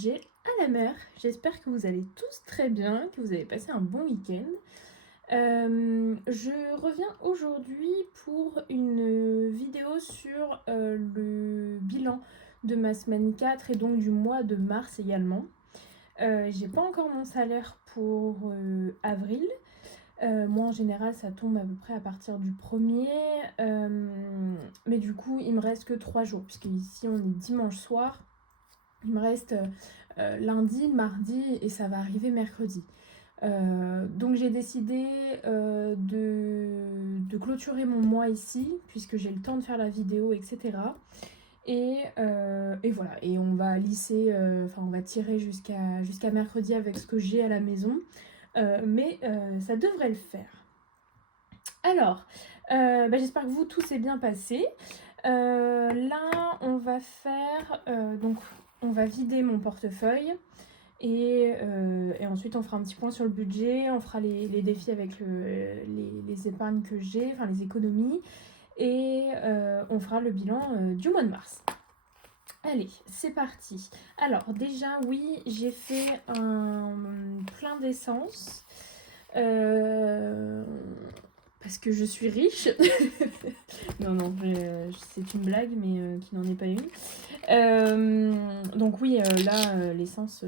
budget à la mer. J'espère que vous allez tous très bien, que vous avez passé un bon week-end. Je reviens aujourd'hui pour une vidéo sur le bilan de ma semaine 4 et donc du mois de mars également. J'ai pas encore mon salaire pour avril. Moi en général ça tombe à peu près à partir du 1er, mais du coup il me reste que 3 jours puisque ici on est dimanche soir. Il me reste lundi, mardi et ça va arriver mercredi. Donc j'ai décidé de clôturer mon mois ici puisque j'ai le temps de faire la vidéo, etc. Et voilà, et on va lisser, on va tirer jusqu'à mercredi avec ce que j'ai à la maison. Mais ça devrait le faire. Alors, j'espère que vous, tout s'est bien passé. Là, on va faire... donc, on va vider mon portefeuille. Et ensuite, on fera un petit point sur le budget. On fera les défis avec les épargnes que j'ai, enfin les économies. Et on fera le bilan du mois de mars. Allez, c'est parti. Alors, déjà, oui, j'ai fait un plein d'essence. Parce que je suis riche. non, c'est une blague, mais qui n'en est pas une. Donc oui, là, l'essence,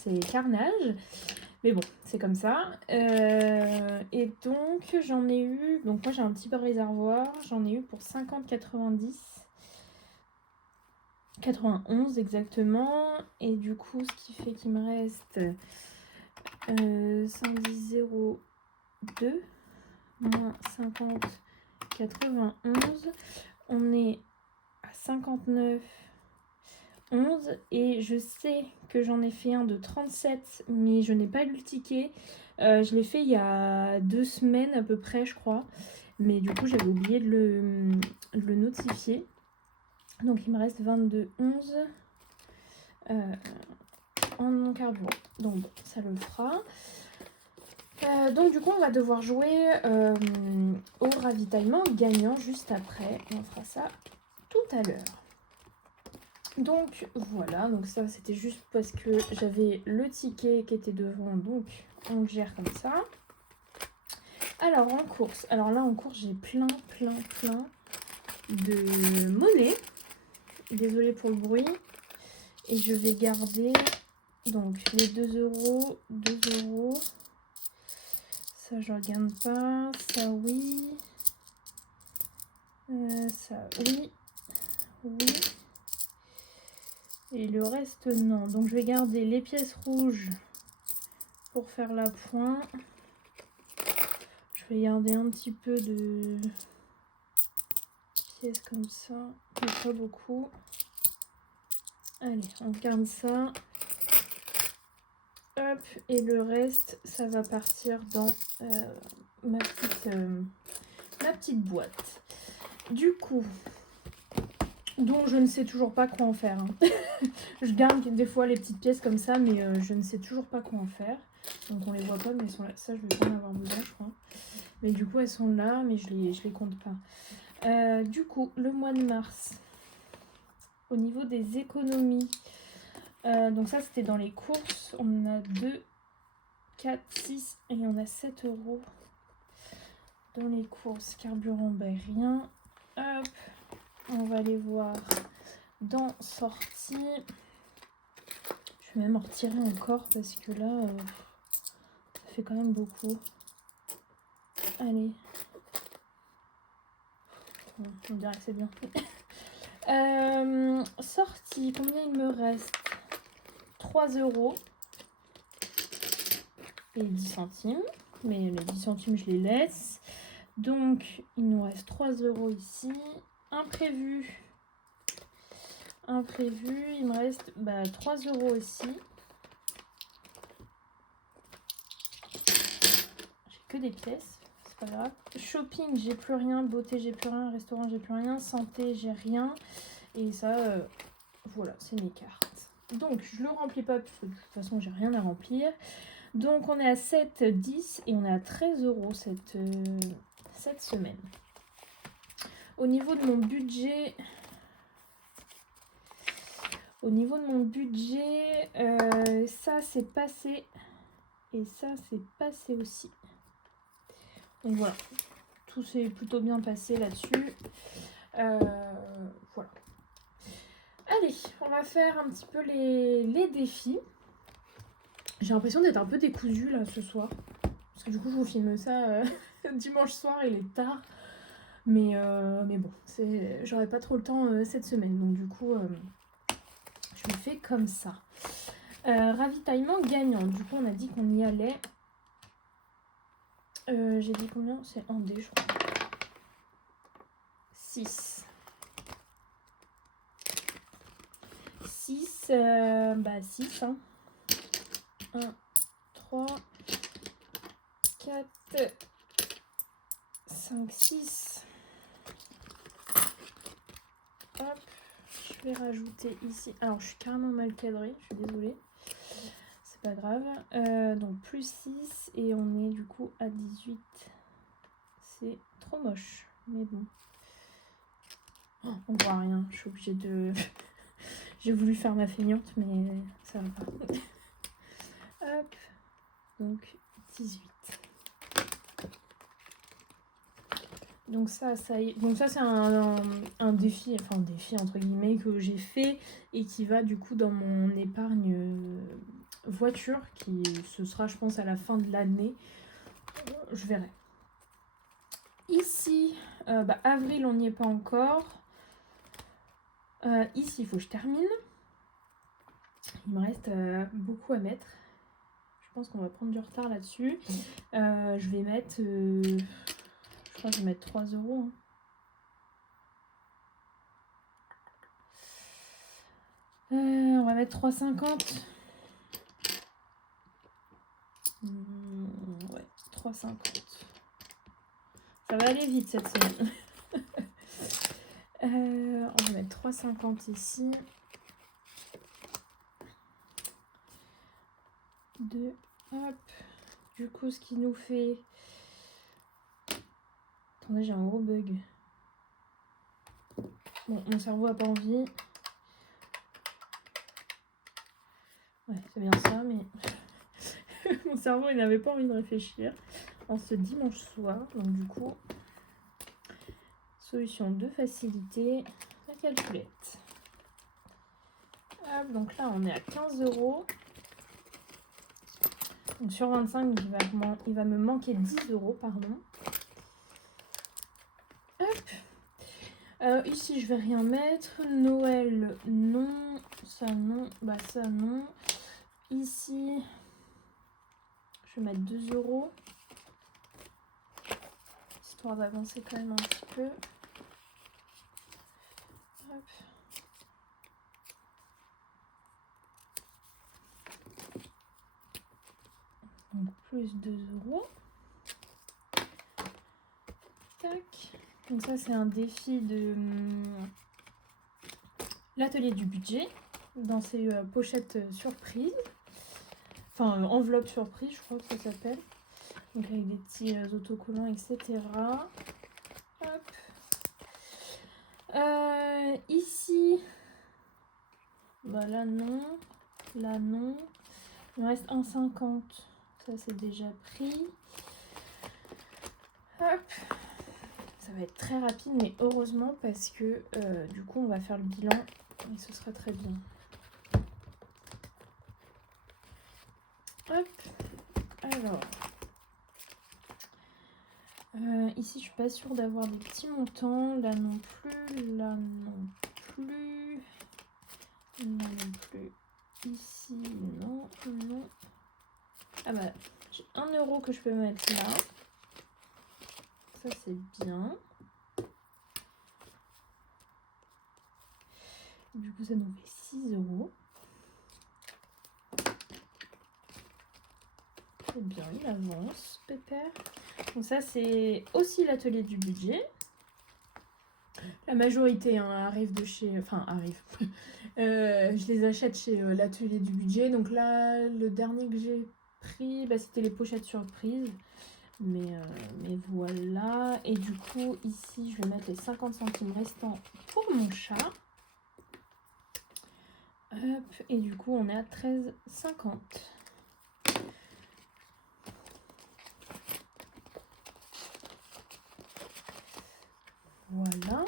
c'est carnage. Mais bon, c'est comme ça. Et donc, j'en ai eu... Donc moi, j'ai un petit réservoir. J'en ai eu pour 50,90. 91 exactement. Et du coup, ce qui fait qu'il me reste 110,02 moins 50, 91. On est à 59, 11. Et je sais que j'en ai fait un de 37, mais je n'ai pas lu le ticket. Je l'ai fait il y a 2 semaines à peu près, je crois. Mais du coup, j'avais oublié de le notifier. Donc, il me reste 22, 11 en carburant. Donc, ça le fera. Donc du coup on va devoir jouer au ravitaillement gagnant juste après. On fera ça tout à l'heure. Donc voilà, donc ça c'était juste parce que j'avais le ticket qui était devant, donc on le gère comme ça. Alors en course, alors là en course j'ai plein de monnaie. Désolée pour le bruit. Et je vais garder donc les 2 €, 2 €. Ça, je regarde pas. Ça, oui. Ça, oui. Oui. Et le reste, non. Donc, je vais garder les pièces rouges pour faire la pointe. Je vais garder un petit peu de pièces comme ça. Mais pas beaucoup. Allez, on garde ça. Hop. Et le reste, ça va partir dans ma petite boîte. Du coup, dont je ne sais toujours pas quoi en faire. Hein. Je garde des fois les petites pièces comme ça, mais je ne sais toujours pas quoi en faire. Donc on les voit pas, mais elles sont là. Ça, je vais pas en avoir besoin, je crois. Mais du coup, elles sont là, mais je les compte pas. Du coup, le mois de mars, au niveau des économies, donc ça, c'était dans les courses. On a 2, 4, 6 et on a 7 € dans les courses. Carburant, ben rien. Hop, on va les voir dans sortie. Je vais même en retirer encore parce que là, ça fait quand même beaucoup. Allez. Bon, on dirait que c'est bien. Sortie, combien il me reste? 3 € et 10 centimes. Mais les 10 centimes, je les laisse. Donc, il nous reste 3 € ici. Imprévu. Il me reste 3 € aussi. J'ai que des pièces, c'est pas grave. Shopping, j'ai plus rien. Beauté, j'ai plus rien. Restaurant, j'ai plus rien. Santé, j'ai rien. Et ça, voilà, c'est mes cartes. Donc, je le remplis pas, parce que de toute façon, j'ai rien à remplir. Donc, on est à 7, 10 et on est à 13 € cette semaine. Au niveau de mon budget... ça c'est passé. Et ça c'est passé aussi. Donc voilà. Tout s'est plutôt bien passé là-dessus. Voilà. Allez, on va faire un petit peu les défis. J'ai l'impression d'être un peu décousue là ce soir. Parce que du coup je vous filme ça dimanche soir, il est tard. Mais bon, j'aurai pas trop le temps cette semaine. Donc du coup, je le fais comme ça. Ravitaillement gagnant. Du coup, on a dit qu'on y allait. J'ai dit combien? C'est en D, je crois. 6. 6, bah 6, hein. 1, 3, 4, 5, 6. Hop, je vais rajouter ici. Alors, je suis carrément mal cadrée, je suis désolée. C'est pas grave. Donc, plus 6 et on est du coup à 18. C'est trop moche, mais bon. Oh, on voit rien, je suis obligée de... J'ai voulu faire ma feignante, mais ça va pas. Hop, donc 18. Donc ça c'est un défi, enfin un défi entre guillemets que j'ai fait et qui va du coup dans mon épargne voiture qui ce sera je pense à la fin de l'année. Je verrai. Ici, avril on n'y est pas encore. Ici il faut que je termine. Il me reste beaucoup à mettre. Je pense qu'on va prendre du retard là-dessus. Je vais mettre... je crois que je vais mettre 3 €. Hein. On va mettre 3,50. Ouais, 3,50. Ça va aller vite cette semaine. On va mettre 3,50 ici. 2. Hop. Du coup, ce qui nous fait... Attendez, j'ai un gros bug. Bon, mon cerveau a pas envie. Ouais, c'est bien ça, mais... Mon cerveau, il n'avait pas envie de réfléchir en ce dimanche soir. Donc du coup, solution de facilité, la calculette. Hop, donc là, on est à 15 €. Donc sur 25, il va me manquer 10 €, pardon. Hop. Ici, je vais rien mettre. Noël, non. Ça, non. Bah, ça, non. Ici... Je vais mettre 2 €. Histoire d'avancer quand même un petit peu. Hop. Donc plus 2 €. Tac. Donc ça c'est un défi de l'atelier du budget. Dans ces pochettes surprises. Enfin enveloppe surprise je crois que ça s'appelle. Donc avec des petits autocollants, etc. Hop. Ici, bah là non, là non. Il me reste 1,50. Ça c'est déjà pris. Hop. Ça va être très rapide, mais heureusement parce que du coup on va faire le bilan et ce sera très bien. Hop. Alors. Ici, je suis pas sûre d'avoir des petits montants. Là non plus. Là non plus. Là non plus. Ici, non. Non. Ah bah, j'ai 1 € que je peux mettre là. Ça, c'est bien. Du coup, ça nous fait 6 €. C'est bien, il avance, pépère. Donc ça, c'est aussi l'atelier du budget. La majorité arrive de chez... Enfin, arrive. Je les achète chez l'atelier du budget. Donc là, le dernier que j'ai pris, c'était les pochettes surprises. Mais voilà. Et du coup, ici, je vais mettre les 50 centimes restants pour mon chat. Hop, et du coup, on est à 13,50. Voilà.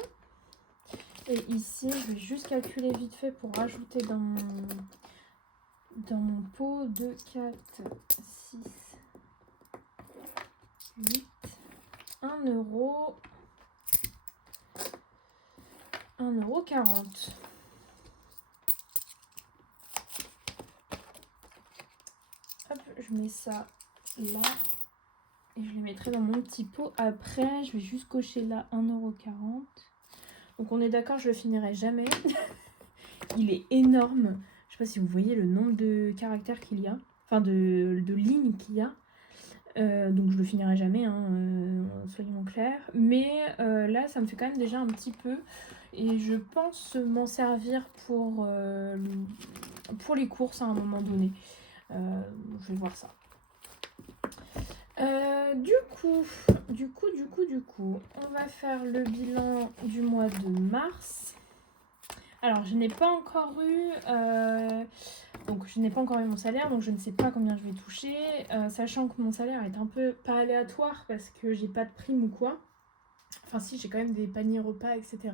Et ici, je vais juste calculer vite fait pour rajouter dans mon pot de 4, 6, 8, 1 euro. 1,40 €. Hop, je mets ça là. Et je les mettrai dans mon petit pot. Après, je vais juste cocher là 1,40 €. Donc on est d'accord, je le finirai jamais. Il est énorme. Je sais pas si vous voyez le nombre de caractères qu'il y a. Enfin, de lignes qu'il y a. Donc je le finirai jamais, hein, soyons clairs. Mais là, ça me fait quand même déjà un petit peu. Et je pense m'en servir pour les courses à un moment donné. Je vais voir ça. Du coup, on va faire le bilan du mois de mars. Alors, je n'ai pas encore eu mon salaire, donc je ne sais pas combien je vais toucher, sachant que mon salaire est un peu pas aléatoire parce que j'ai pas de prime ou quoi. Enfin si, j'ai quand même des paniers repas, etc.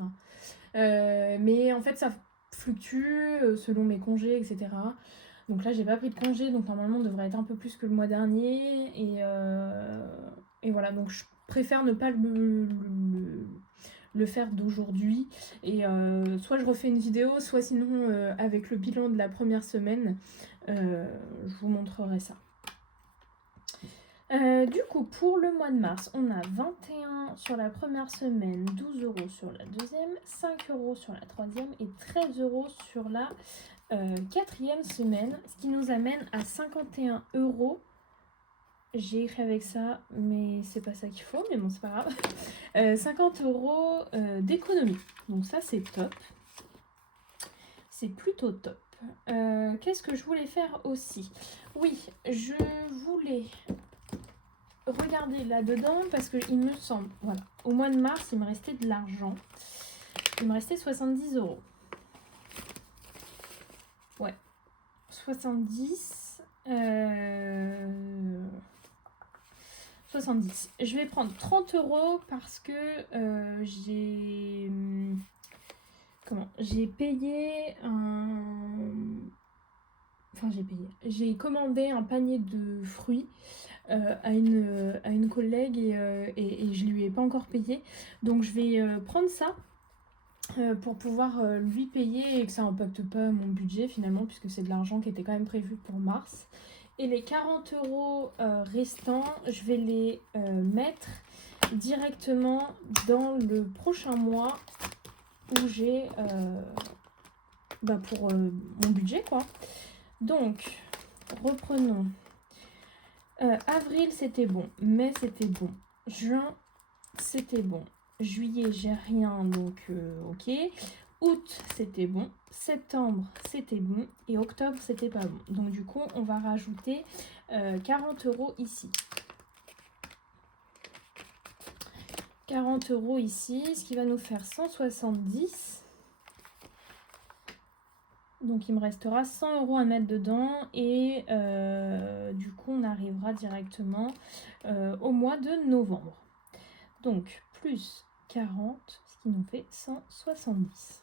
Mais en fait, ça fluctue selon mes congés, etc. Donc là, j'ai pas pris de congé, donc normalement, on devrait être un peu plus que le mois dernier. Et voilà, donc je préfère ne pas le faire d'aujourd'hui. Et soit je refais une vidéo, soit sinon, avec le bilan de la première semaine, je vous montrerai ça. Du coup, pour le mois de mars, on a 21 sur la première semaine, 12 € sur la deuxième, 5 € sur la troisième et 13 € sur la quatrième semaine, ce qui nous amène à 51 €. J'ai écrit avec ça, mais c'est pas ça qu'il faut, mais bon, c'est pas grave. 50 € d'économie. Donc ça, c'est top. C'est plutôt top. Qu'est-ce que je voulais faire aussi? Oui, je voulais regarder là-dedans parce qu'il me semble, voilà, au mois de mars, il me restait de l'argent. Il me restait 70 €. Ouais, 70. 70. Je vais prendre 30 € parce que j'ai payé un... Enfin, j'ai commandé un panier de fruits à une collègue et je lui ai pas encore payé. Donc je vais prendre ça pour pouvoir lui payer et que ça n'impacte pas mon budget finalement, puisque c'est de l'argent qui était quand même prévu pour mars. Et les 40 € restants, je vais les mettre directement dans le prochain mois où j'ai pour mon budget, quoi. Donc, reprenons. Avril, c'était bon. Mai, c'était bon. Juin, c'était bon. Juillet, j'ai rien, donc ok. Août, c'était bon. Septembre, c'était bon. Et octobre, c'était pas bon. Donc du coup, on va rajouter 40 € ici. 40 € ici, ce qui va nous faire 170. Donc il me restera 100 € à mettre dedans. Et du coup, on arrivera directement au mois de novembre. Donc, plus 40, ce qui nous fait 170.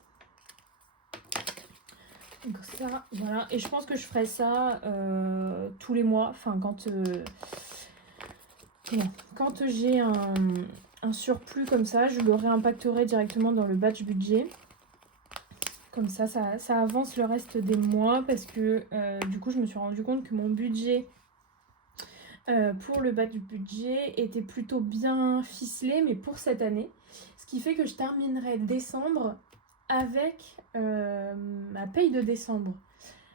Donc ça, voilà. Et je pense que je ferai ça tous les mois. Enfin, quand j'ai un surplus comme ça, je le réimpacterai directement dans le batch budget. Comme ça avance le reste des mois parce que du coup, je me suis rendu compte que mon budget pour le batch budget était plutôt bien ficelé, mais pour cette année. Ce qui fait que je terminerai décembre avec ma paye de décembre.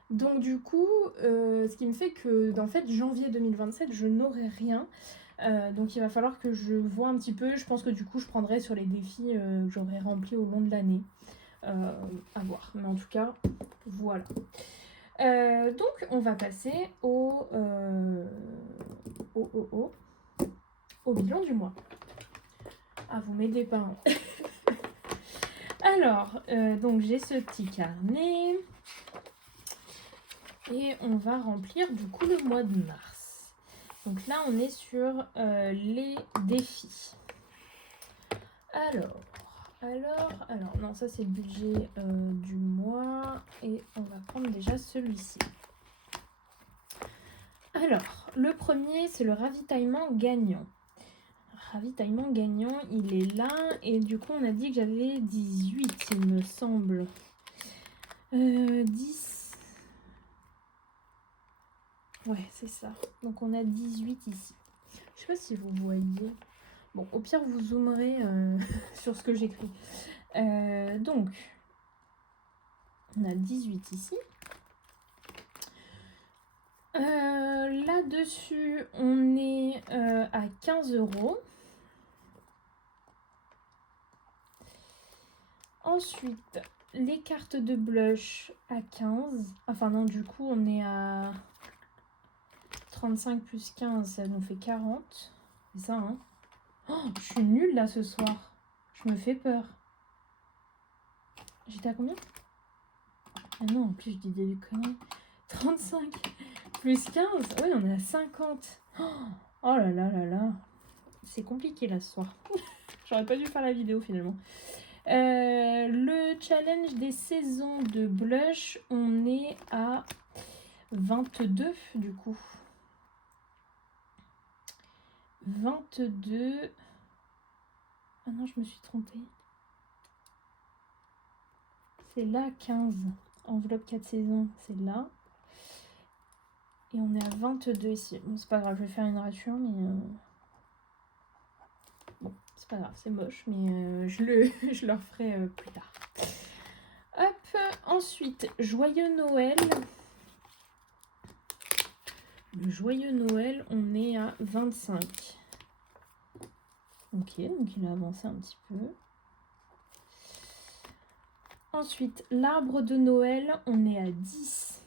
Donc du coup, ce qui me fait que en fait janvier 2027, je n'aurai rien. Donc il va falloir que je vois un petit peu. Je pense que du coup, je prendrai sur les défis que j'aurai remplis au long de l'année. À voir. Mais en tout cas, voilà. Donc on va passer au bilan du mois. Ah, vous m'aidez pas. Hein. Alors, donc j'ai ce petit carnet. Et on va remplir du coup le mois de mars. Donc là, on est sur les défis. Alors, non, ça c'est le budget du mois. Et on va prendre déjà celui-ci. Alors, le premier, c'est le ravitaillement gagnant. Ravitaillement gagnant, il est là. Et du coup, on a dit que j'avais 18, il me semble. 10. Ouais, c'est ça. Donc, on a 18 ici. Je sais pas si vous voyez. Bon, au pire, vous zoomerez sur ce que j'écris. Donc, on a 18 ici. Là-dessus, on est à 15 €. Ensuite, les cartes de blush à 15. Enfin non, du coup, on est à 35 plus 15, ça nous fait 40. C'est ça, hein. Oh, je suis nulle là ce soir. Je me fais peur. J'étais à combien? Ah non, en plus je dis des conneries. 35 plus 15. Oui, on est à 50. Oh là là là là. C'est compliqué là ce soir. J'aurais pas dû faire la vidéo finalement. Le challenge des saisons de blush, on est à 22 du coup. 22. Ah non, je me suis trompée. C'est là 15. Enveloppe 4 saisons, c'est là. Et on est à 22 ici. Bon, c'est pas grave, je vais faire une rature, mais... Bon, c'est pas grave, c'est moche, mais je le referai plus tard. Hop, ensuite, Joyeux Noël. Le Joyeux Noël, on est à 25. Ok, donc il a avancé un petit peu. Ensuite, l'arbre de Noël, on est à 10.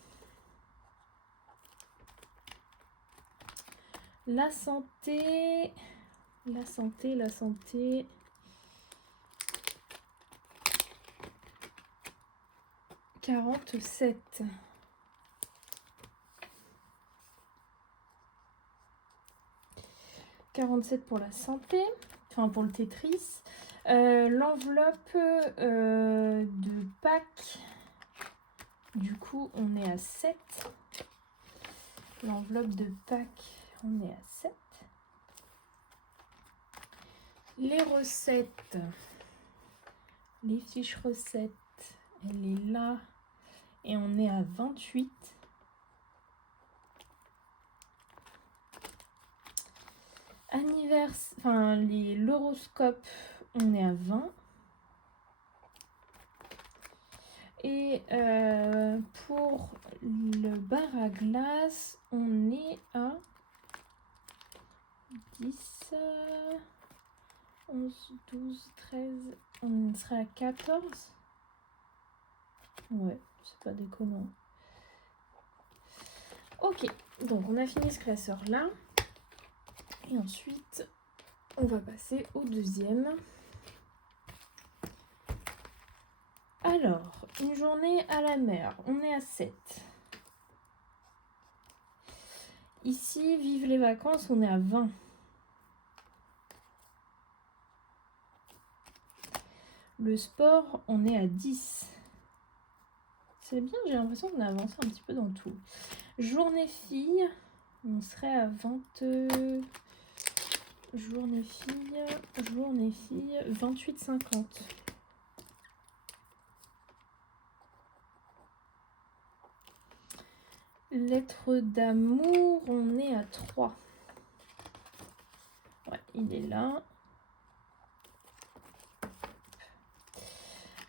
La santé... 47. Pour la santé, enfin pour le Tetris. L'enveloppe de Pâques, du coup on est à 7. L'enveloppe de Pâques, on est à 7. Les recettes, les fiches recettes, elle est là et on est à 28. Enfin l'horoscope, on est à 20. Et pour le bar à glace, on est à 10, 11, 12, 13, on serait à 14. Ouais, c'est pas déconnant. Ok, donc on a fini ce classeur là. Et ensuite, on va passer au deuxième. Alors, une journée à la mer, on est à 7. Ici, vive les vacances, on est à 20. Le sport, on est à 10. C'est bien, j'ai l'impression qu'on a avancé un petit peu dans tout. Journée fille, on serait à 20... Journée fille, 28,50. Lettre d'amour, on est à 3. Ouais, il est là.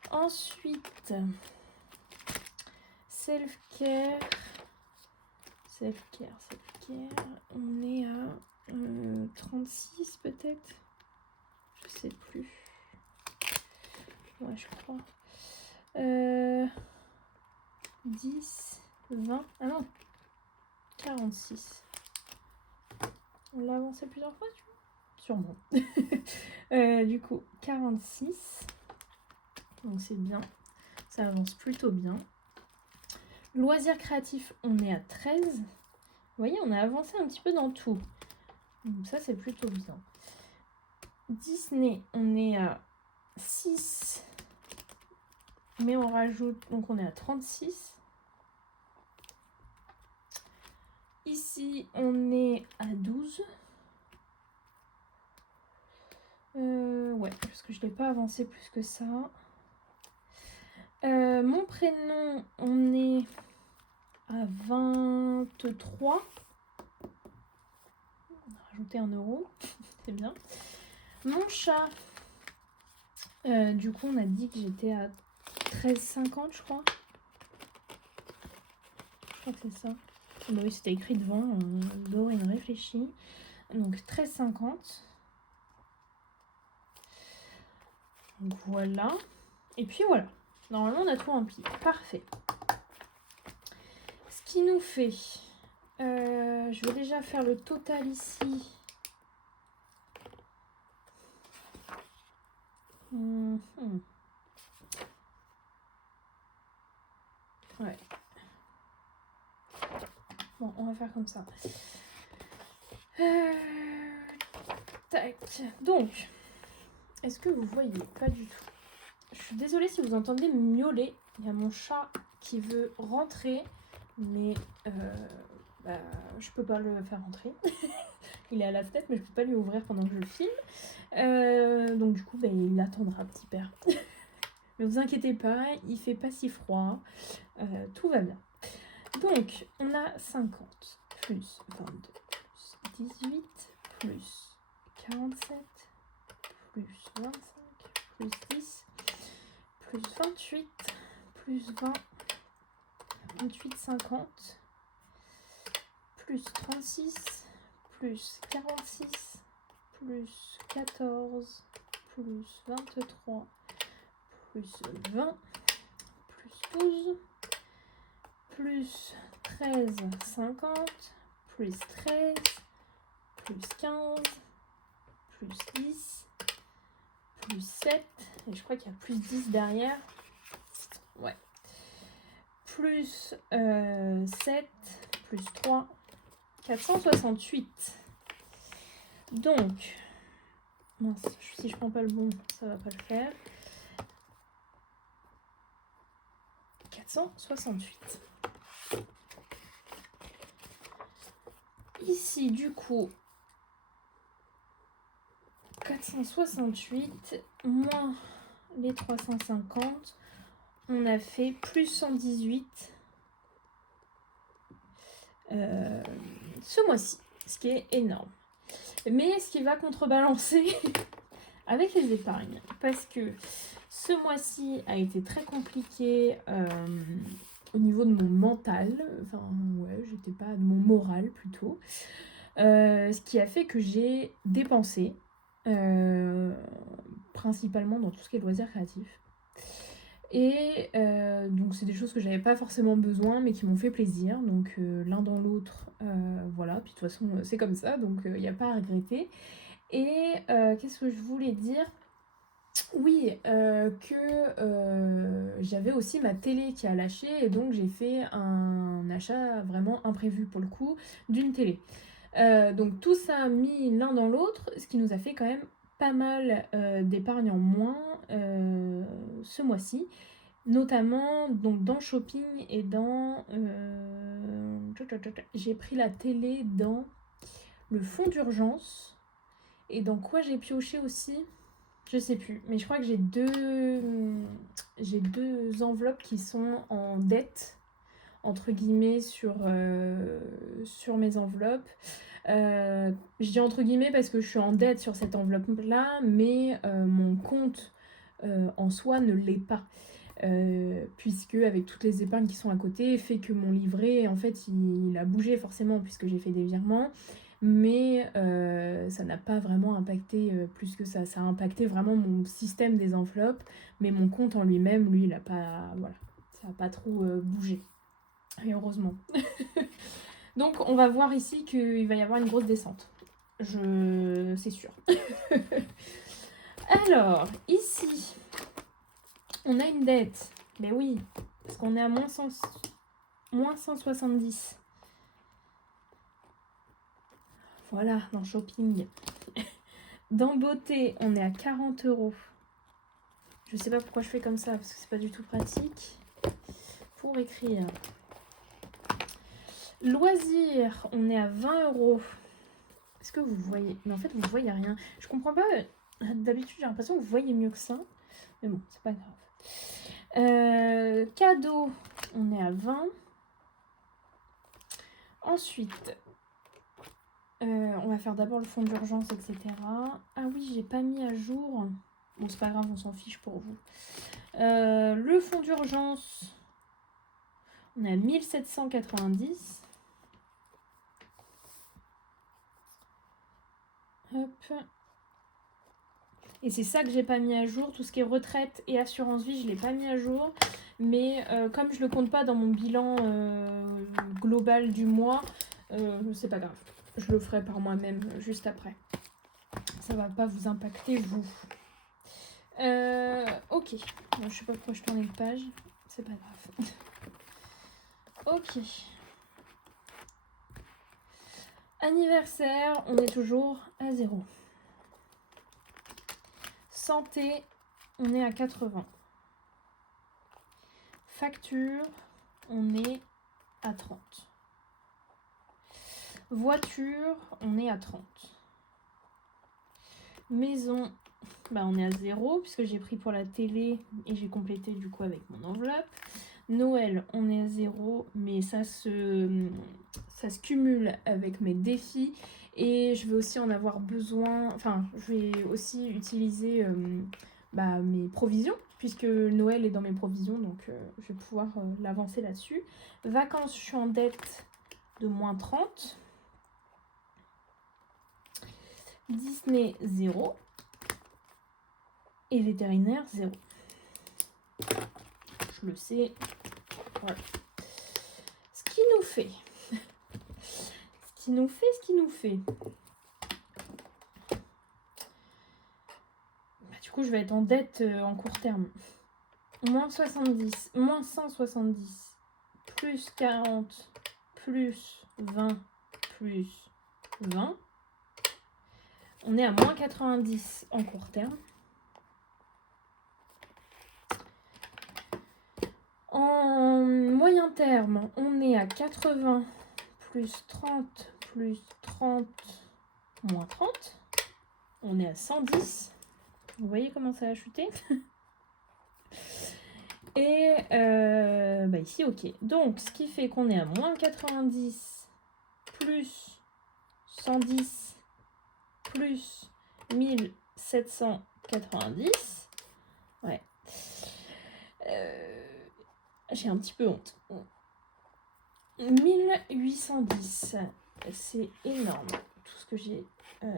Ensuite, self-care. On est à 36 peut-être. Je sais plus. Ouais, je crois. 10, 20. Ah non. 46. On l'a avancé plusieurs fois, tu vois? Sûrement. Du coup, 46. Donc c'est bien. Ça avance plutôt bien. Loisirs créatifs, on est à 13. Vous voyez, on a avancé un petit peu dans tout. Donc ça, c'est plutôt bien. Disney, on est à 6. Mais on rajoute, donc on est à 36. Ici, on est à 12. Ouais, parce que je ne l'ai pas avancé plus que ça. Mon prénom, on est à 23. On a rajouté 1 euro, c'est bien. Mon chat, du coup, on a dit que j'étais à 13,50, je crois. Je crois que c'est ça. Bah oui, c'était écrit devant, Dorine réfléchit. Donc 13,50. Donc voilà. Et puis voilà. Normalement, on a tout rempli. Parfait. Ce qui nous fait... je vais déjà faire le total ici. Ouais. Bon, on va faire comme ça. Tac. Donc, est-ce que vous voyez? Pas du tout. Je suis désolée si vous entendez miauler. Il y a mon chat qui veut rentrer, mais je peux pas le faire rentrer. Il est à la fenêtre, mais je peux pas lui ouvrir pendant que je le filme. Donc du coup, il attendra, petit père. Ne vous inquiétez pas, il fait pas si froid. Tout va bien. Donc, on a 50 plus 22 plus 18 plus 47 plus 25 plus 10 plus 28 plus 20 28 50 plus 36 plus 46 plus 14 plus 23 plus 20 plus 12 plus 13 50 plus 13 plus 15 plus 10 plus 7 et je crois qu'il y a plus 10 derrière. Ouais. Plus 7 plus 3 468. Donc mince, si je prends pas le bon, ça va pas le faire. 468. Ici, du coup, 468 moins les 350, on a fait plus 118 ce mois-ci, ce qui est énorme. Mais ce qui va contrebalancer avec les épargnes, parce que ce mois-ci a été très compliqué au niveau de mon mental, enfin ouais, j'étais pas de mon moral plutôt, ce qui a fait que j'ai dépensé principalement dans tout ce qui est loisirs créatifs. Et donc c'est des choses que j'avais pas forcément besoin mais qui m'ont fait plaisir, donc l'un dans l'autre, voilà, puis de toute façon c'est comme ça, donc il n'y a pas à regretter. Et qu'est-ce que je voulais dire? Oui, que j'avais aussi ma télé qui a lâché et donc j'ai fait un achat vraiment imprévu pour le coup d'une télé. Donc tout ça a mis l'un dans l'autre, ce qui nous a fait quand même pas mal d'épargne en moins ce mois-ci, notamment donc dans shopping et dans... j'ai pris la télé dans le fonds d'urgence et dans quoi j'ai pioché aussi, je sais plus, mais je crois que j'ai deux enveloppes qui sont en dette entre guillemets sur mes enveloppes. Je dis entre guillemets parce que je suis en dette sur cette enveloppe là, mais mon compte en soi ne l'est pas, puisque avec toutes les épargnes qui sont à côté fait que mon livret en fait il a bougé forcément puisque j'ai fait des virements, mais ça n'a pas vraiment impacté plus que ça. Ça a impacté vraiment mon système des enveloppes, mais mon compte en lui-même, lui, il a pas, voilà, ça n'a pas trop bougé. Et heureusement. Donc on va voir ici qu'il va y avoir une grosse descente. C'est sûr. Alors, ici, on a une dette. Mais oui, parce qu'on est à moins 100... moins 170. Voilà, dans shopping. Dans beauté, on est à 40 €. Je sais pas pourquoi je fais comme ça, parce que c'est pas du tout pratique pour écrire. Loisirs, on est à 20 €. Est-ce que vous voyez? Mais en fait, vous voyez rien. Je comprends pas. D'habitude, j'ai l'impression que vous voyez mieux que ça. Mais bon, c'est pas grave. Cadeau, on est à 20. Ensuite, on va faire d'abord le fonds d'urgence, etc. Ah oui, j'ai pas mis à jour. Bon, c'est pas grave, on s'en fiche pour vous. Le fonds d'urgence, on est à 1790. Hop. Et c'est ça que j'ai pas mis à jour. Tout ce qui est retraite et assurance vie, je l'ai pas mis à jour. Mais comme je le compte pas dans mon bilan global du mois, c'est pas grave. Je le ferai par moi-même juste après. Ça va pas vous impacter, vous. Ok. Bon, je sais pas pourquoi je tournais de page. C'est pas grave. Ok. Anniversaire, on est toujours à 0. Santé, on est à 80. Facture, on est à 30. Voiture, on est à 30. Maison, bah on est à 0 puisque j'ai pris pour la télé et j'ai complété du coup avec mon enveloppe. Noël, on est à 0, mais ça se cumule avec mes défis et je vais aussi en avoir besoin, enfin je vais aussi utiliser mes provisions puisque Noël est dans mes provisions, donc je vais pouvoir l'avancer là-dessus. Vacances, je suis en dette de moins 30. Disney, 0. Et vétérinaire, 0. Je le sais. Voilà. Ce qui nous fait. Du coup, je vais être en dette en court terme. Moins 70, moins 170, plus 40, plus 20, plus 20. On est à moins 90 en court terme. En moyen terme, on est à 80, plus 30, plus 30, moins 30. On est à 110. Vous voyez comment ça a chuté? Et ici, ok. Donc, ce qui fait qu'on est à moins 90, plus 110, plus 1790. Ouais. J'ai un petit peu honte. 1810. C'est énorme tout ce que j'ai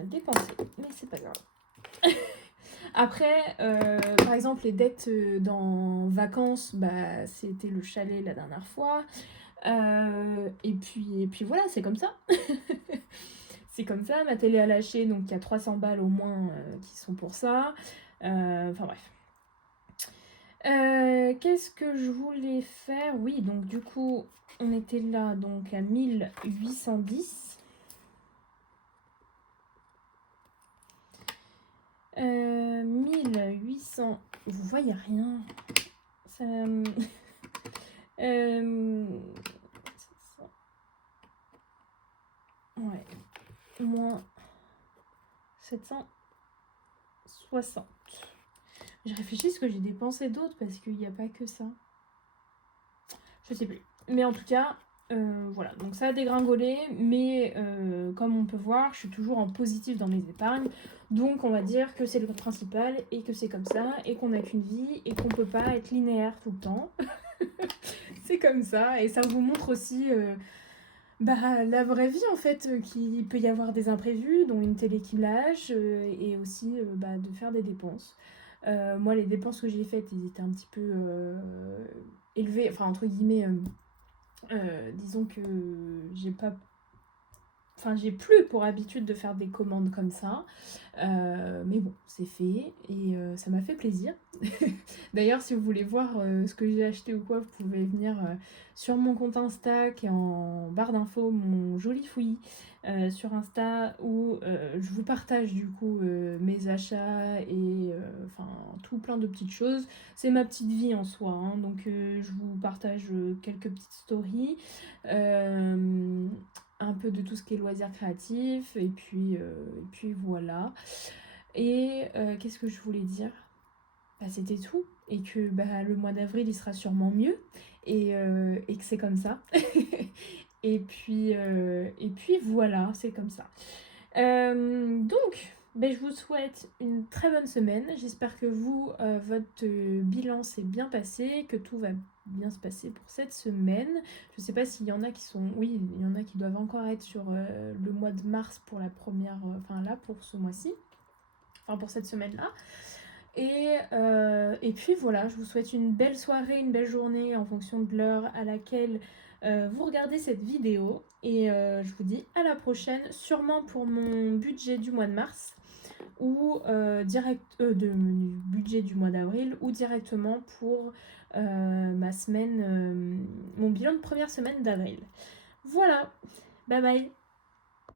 dépensé. Mais c'est pas grave. Après, par exemple, les dettes dans vacances, c'était le chalet la dernière fois. Et puis voilà, c'est comme ça. C'est comme ça, ma télé a lâché, donc il y a 300 balles au moins qui sont pour ça. Enfin bref. Qu'est-ce que je voulais faire? Oui, donc du coup, on était là donc à 1810. 1800. Vous voyez rien. Ça. Ouais. Moins 760. Je réfléchis ce que j'ai dépensé d'autre parce qu'il n'y a pas que ça. Je sais plus. Mais en tout cas, voilà. Donc ça a dégringolé, mais comme on peut voir, je suis toujours en positif dans mes épargnes. Donc on va dire que c'est le principal et que c'est comme ça et qu'on n'a qu'une vie et qu'on peut pas être linéaire tout le temps. C'est comme ça et ça vous montre aussi la vraie vie en fait, qu'il peut y avoir des imprévus, dont une télé qui lâche et aussi de faire des dépenses. Moi les dépenses que j'ai faites, ils étaient un petit peu élevés, enfin entre guillemets, disons que j'ai pas Enfin, j'ai plus pour habitude de faire des commandes comme ça. Mais bon, c'est fait et ça m'a fait plaisir. D'ailleurs, si vous voulez voir ce que j'ai acheté ou quoi, vous pouvez venir sur mon compte Insta qui est en barre d'infos, mon joli fouillis sur Insta où je vous partage du coup mes achats et enfin tout plein de petites choses. C'est ma petite vie en soi, hein, donc je vous partage quelques petites stories. Un peu de tout ce qui est loisirs créatifs et puis voilà. Et qu'est-ce que je voulais dire? Bah, c'était tout et que bah, le mois d'avril il sera sûrement mieux et que c'est comme ça. Et puis voilà, c'est comme ça. Donc ben, je vous souhaite une très bonne semaine. J'espère que vous, votre bilan s'est bien passé, que tout va bien se passer pour cette semaine. Je ne sais pas s'il y en a qui sont... Oui, il y en a qui doivent encore être sur le mois de mars pour la première... Enfin là, pour ce mois-ci. Enfin, pour cette semaine-là. Et puis voilà, je vous souhaite une belle soirée, une belle journée en fonction de l'heure à laquelle vous regardez cette vidéo. Et je vous dis à la prochaine, sûrement pour mon budget du mois de mars ou budget du mois d'avril ou directement pour ma semaine, mon bilan de première semaine d'avril. Voilà, bye bye.